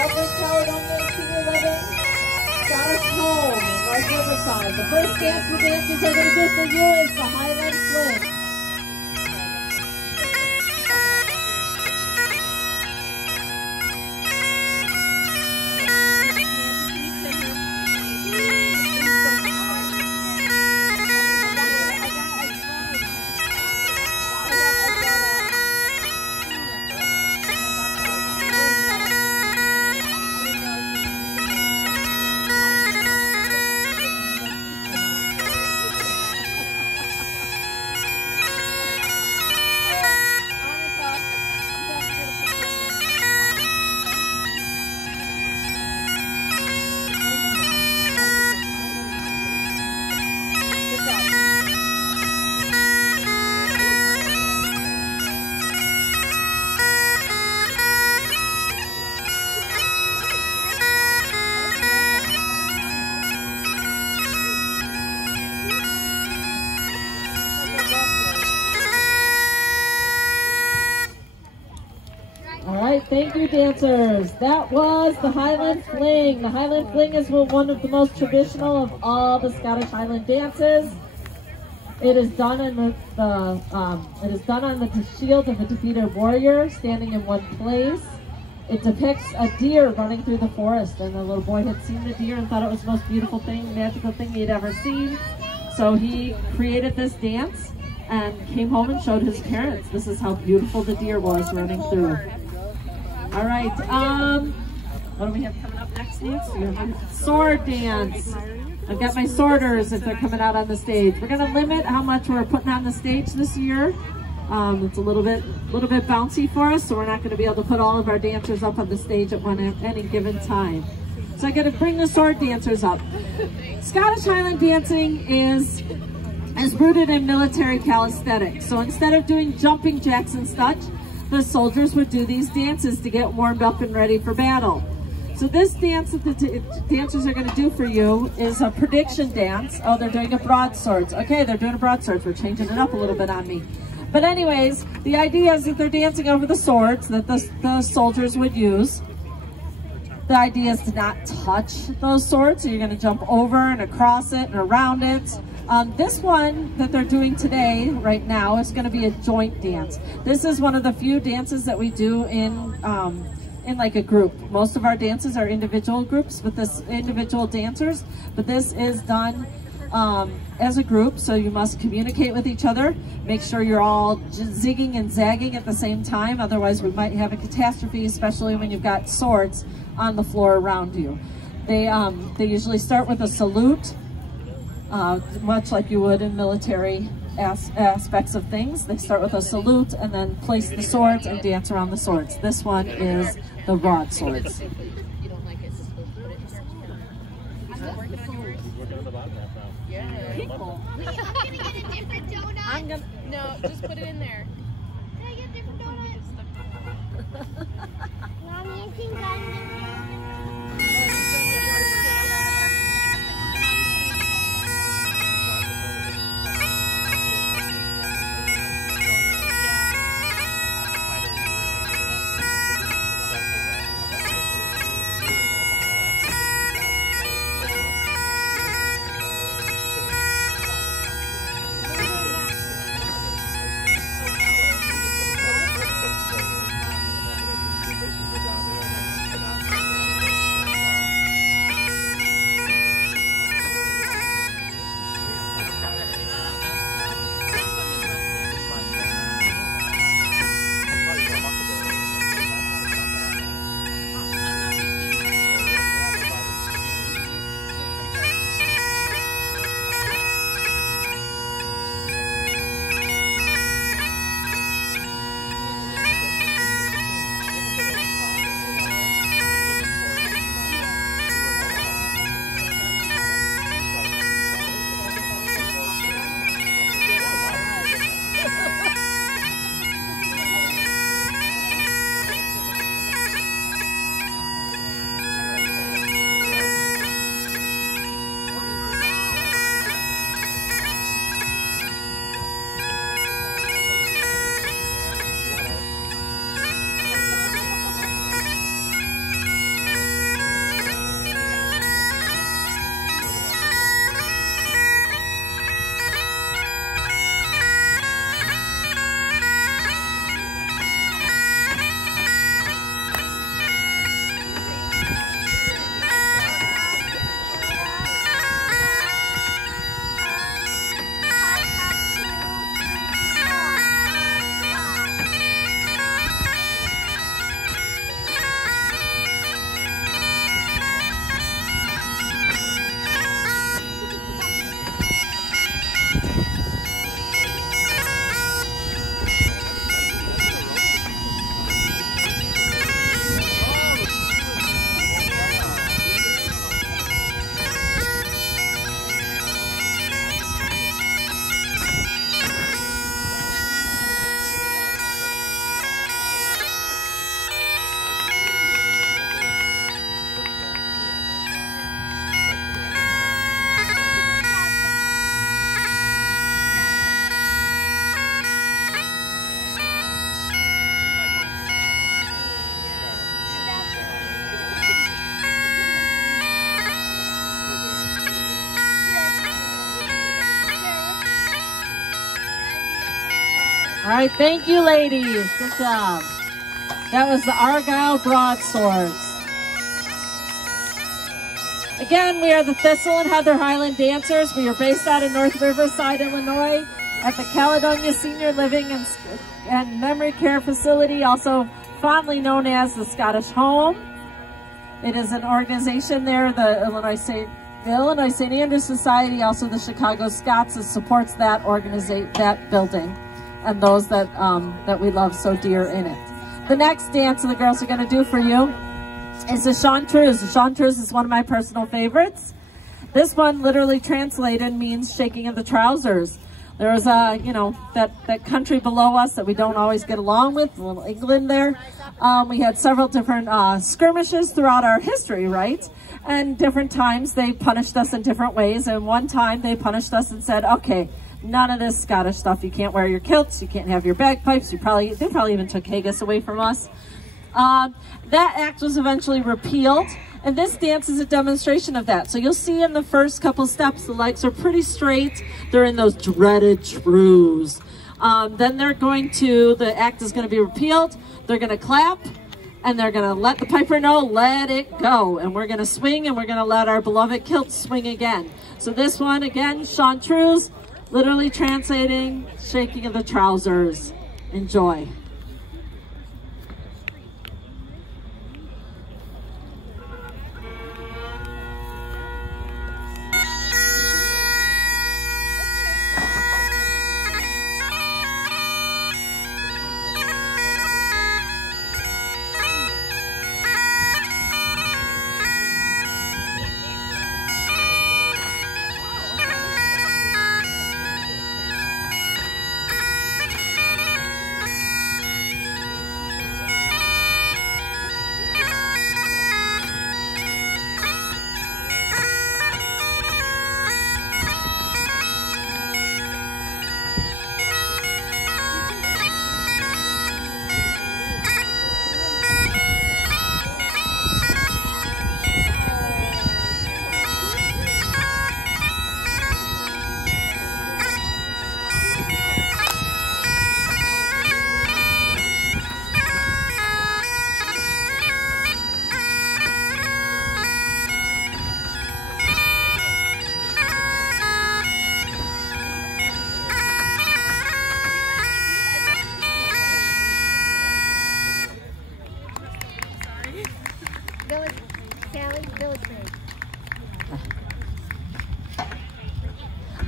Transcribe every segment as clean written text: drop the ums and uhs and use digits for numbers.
lovely Caledonia T11 Scottish Home in North Riverside. The first dance the dancers are going to do for you is the Highland Fling. Thank you, dancers. That was the Highland Fling. The Highland Fling is one of the most traditional of all the Scottish Highland dances. It is done on the shield of a defeated warrior standing in one place. It depicts a deer running through the forest, and the little boy had seen the deer and thought it was the most beautiful thing, magical thing he'd ever seen. So he created this dance and came home and showed his parents. This is how beautiful the deer was running through. All right, what do we have coming up next, Nancy? Sword dance. I've got my sworders if they're coming out on the stage. We're gonna limit how much we're putting on the stage this year. It's a little bit bouncy for us, so we're not gonna be able to put all of our dancers up on the stage at any given time. So I gotta bring the sword dancers up. Scottish Highland dancing is rooted in military calisthenics. So instead of doing jumping jacks and such, the soldiers would do these dances to get warmed up and ready for battle. So this dance that the dancers are going to do for you is a prediction dance. Oh, they're doing a broadswords. Okay, they're doing a broadswords. We're changing it up a little bit on me. But anyways, the idea is that they're dancing over the swords that the soldiers would use. The idea is to not touch those swords, so you're going to jump over and across it and around it. This one that they're doing today, right now, is going to be a joint dance. This is one of the few dances that we do in like a group. Most of our dances are individual groups with this individual dancers, but this is done as a group, so you must communicate with each other. Make sure you're all zigging and zagging at the same time, otherwise we might have a catastrophe, especially when you've got swords on the floor around you. They usually start with a salute. Much like you would in military aspects of things. They start with a salute and then place the swords and dance around the swords. This one is the broadswords. No, just put it in there. Can I get a different donut? Mommy, I think right, thank you, ladies. Good job. That was the Argyle Broadswords. Again, we are the Thistle and Heather Highland Dancers. We are based out of North Riverside, Illinois, at the Caledonia Senior Living and Memory Care Facility, also fondly known as the Scottish Home. It is an organization there, the Illinois St. Andrews Society, also the Chicago Scots, that supports that that building and those that we love so dear in it. The next dance the girls are going to do for you is the chanteuse. The chanteuse is one of my personal favorites. This one literally translated means shaking of the trousers. There was that country below us that we don't always get along with, a little England there. We had several different skirmishes throughout our history, right? And different times they punished us in different ways. And one time they punished us and said, okay, none of this Scottish stuff. You can't wear your kilts. You can't have your bagpipes. They probably even took haggis away from us. That act was eventually repealed. And this dance is a demonstration of that. So you'll see in the first couple steps, the legs are pretty straight. They're in those dreaded trews. Then the act is going to be repealed. They're going to clap. And they're going to let the piper know, let it go. And we're going to swing, and we're going to let our beloved kilts swing again. So this one, again, chanteuse, literally translating, shaking of the trousers. Enjoy.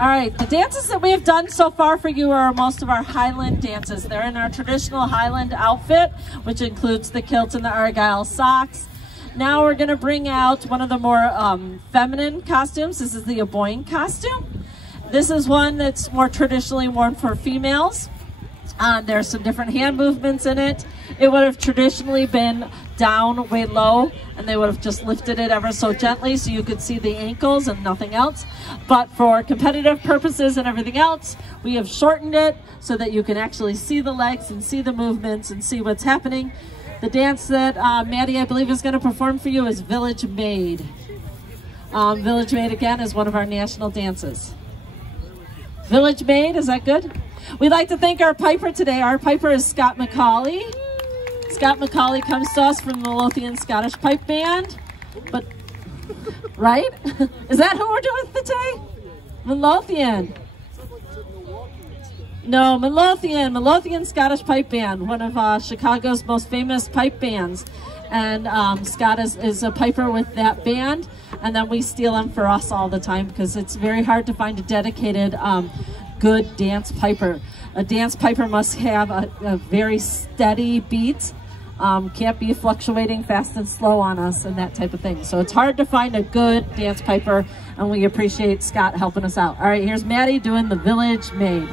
All right, the dances that we have done so far for you are most of our Highland dances. They're in our traditional Highland outfit, which includes the kilt and the Argyle socks. Now we're going to bring out one of the more feminine costumes. This is the Aboyne costume. This is one that's more traditionally worn for females. There's some different hand movements in it. It would have traditionally been down way low, and they would have just lifted it ever so gently so you could see the ankles and nothing else. But for competitive purposes and everything else, we have shortened it so that you can actually see the legs and see the movements and see what's happening. The dance that Maddie, I believe, is going to perform for you is Village Maid. Village Maid, again, is one of our national dances. Village Maid, is that good? We'd like to thank our piper today. Our piper is Scott McCauley. Scott McCauley comes to us from the Lothian Scottish Pipe Band. But, right? Is that who we're doing today? Midlothian. No, Midlothian Scottish Pipe Band, one of Chicago's most famous pipe bands. And Scott is a piper with that band. And then we steal them for us all the time because it's very hard to find a dedicated good dance piper. A dance piper must have a very steady beat, can't be fluctuating fast and slow on us and that type of thing. So it's hard to find a good dance piper, and we appreciate Scott helping us out. All right, here's Maddie doing the Village Maid.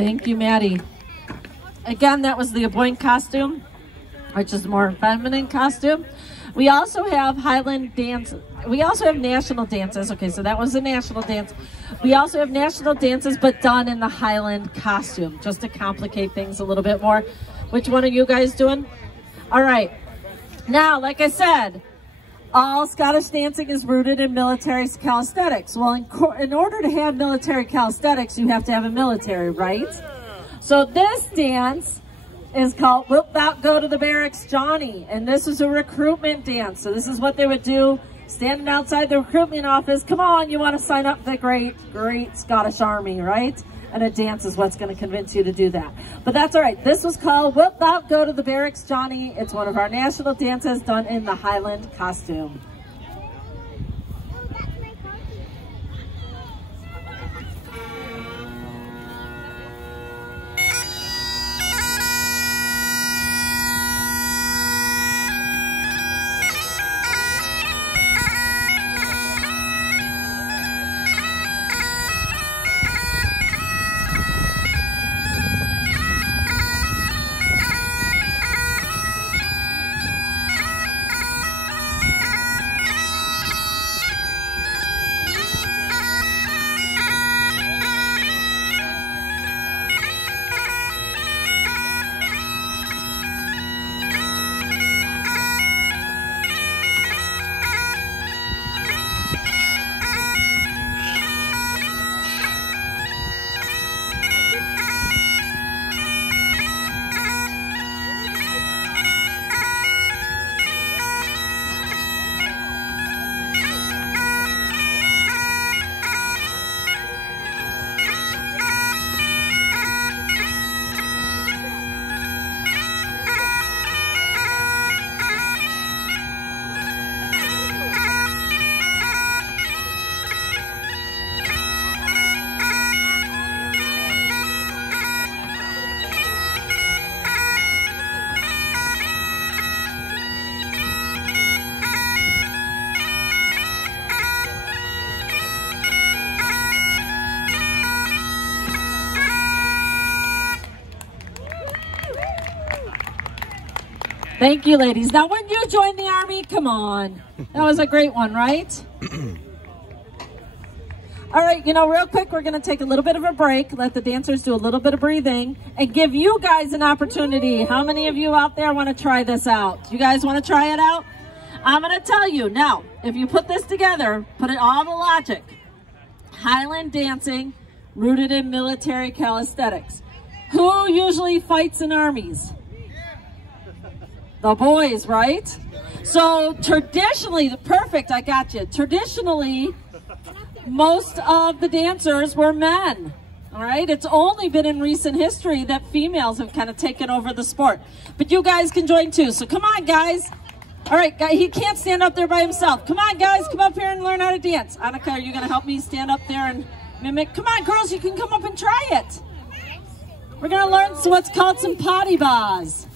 Thank you, Maddie. Again, that was the Aboyne costume, which is more feminine costume. We also have Highland dance. We also have national dances. Okay, so that was a national dance. We also have national dances, but done in the Highland costume, just to complicate things a little bit more. Which one are you guys doing? All right. Now, like I said, all Scottish dancing is rooted in military calisthenics. Well, in order to have military calisthenics, you have to have a military, right? So this dance is called Wilt Thou Go to the Barracks, Johnny? And this is a recruitment dance. So this is what they would do, standing outside the recruitment office. Come on, you want to sign up for the great Scottish Army, right? And a dance is what's going to convince you to do that. But that's all right. This was called Wilt Thou Go to the Barracks, Johnny? It's one of our national dances done in the Highland costume. Thank you, ladies. Now, when you join the Army, come on. That was a great one, right? All right, you know, real quick, we're going to take a little bit of a break, let the dancers do a little bit of breathing, and give you guys an opportunity. How many of you out there want to try this out? You guys want to try it out? I'm going to tell you. Now, if you put this together, put it all the logic. Highland dancing, rooted in military calisthenics. Who usually fights in armies? The boys, right? So traditionally, perfect, I got you. Traditionally, most of the dancers were men, all right? It's only been in recent history that females have kind of taken over the sport. But you guys can join too, so come on, guys. All right, guy, he can't stand up there by himself. Come on, guys, come up here and learn how to dance. Annika, are you gonna help me stand up there and mimic? Come on, girls, you can come up and try it. We're gonna learn what's called some potty bars.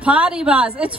Potty bars. It's